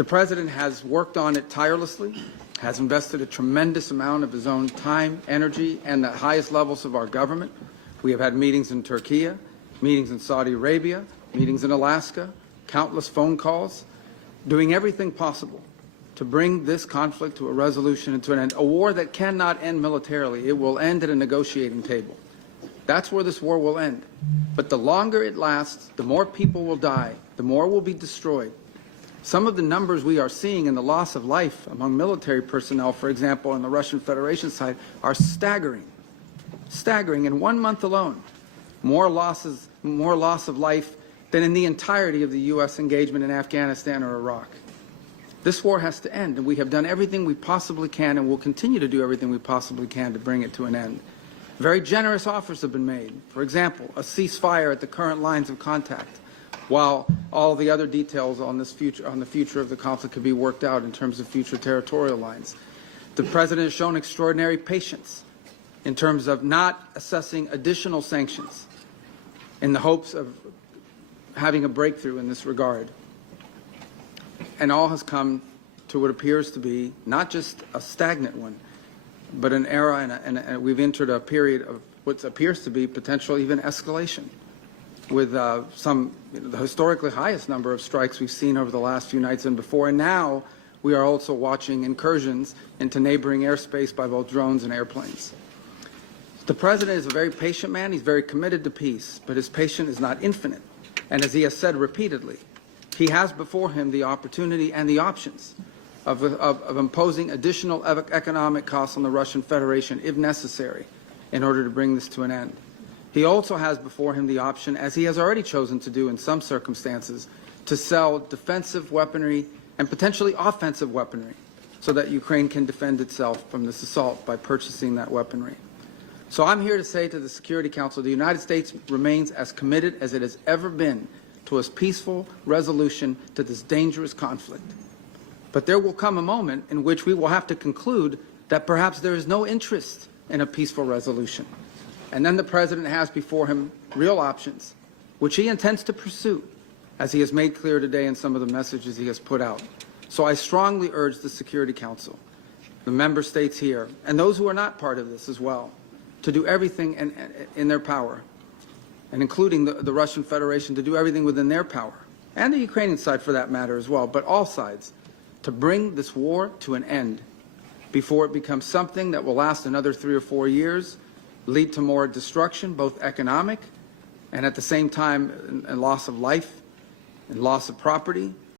The President has worked on it tirelessly, has invested a tremendous amount of his own time, energy, and the highest levels of our government. We have had meetings in Turkey, meetings in Saudi Arabia, meetings in Alaska, countless phone calls, doing everything possible to bring this conflict to a resolution and to an end. A war that cannot end militarily. It will end at a negotiating table. That's where this war will end. But the longer it lasts, the more people will die, the more will be destroyed. Some of the numbers we are seeing in the loss of life among military personnel, for example, on the Russian Federation side, are staggering. Staggering. In 1 month alone, more loss of life than in the entirety of the U.S. engagement in Afghanistan or Iraq. This war has to end, and we have done everything we possibly can and will continue to do everything we possibly can to bring it to an end. Very generous offers have been made. For example, a ceasefire at the current lines of contact, while all the other details on the future of the conflict could be worked out in terms of future territorial lines. The President has shown extraordinary patience in terms of not assessing additional sanctions in the hopes of having a breakthrough in this regard. And all has come to what appears to be not just a stagnant one, but an era, and we've entered a period of what appears to be potential even escalation, with the historically highest number of strikes we've seen over the last few nights and before. And now we are also watching incursions into neighboring airspace by both drones and airplanes. The President is a very patient man. He's very committed to peace, but his patience is not infinite. And as he has said repeatedly, he has before him the opportunity and the options of imposing additional economic costs on the Russian Federation if necessary in order to bring this to an end. He also has before him the option, as he has already chosen to do in some circumstances, to sell defensive weaponry and potentially offensive weaponry so that Ukraine can defend itself from this assault by purchasing that weaponry. So I'm here to say to the Security Council, the United States remains as committed as it has ever been to a peaceful resolution to this dangerous conflict. But there will come a moment in which we will have to conclude that perhaps there is no interest in a peaceful resolution. And then the President has before him real options, which he intends to pursue, as he has made clear today in some of the messages he has put out. So I strongly urge the Security Council, the member states here, and those who are not part of this as well, to do everything in their power, and including the Russian Federation, to do everything within their power, and the Ukrainian side for that matter as well, but all sides, to bring this war to an end before it becomes something that will last another 3 or 4 years, lead to more destruction, both economic and at the same time a loss of life and loss of property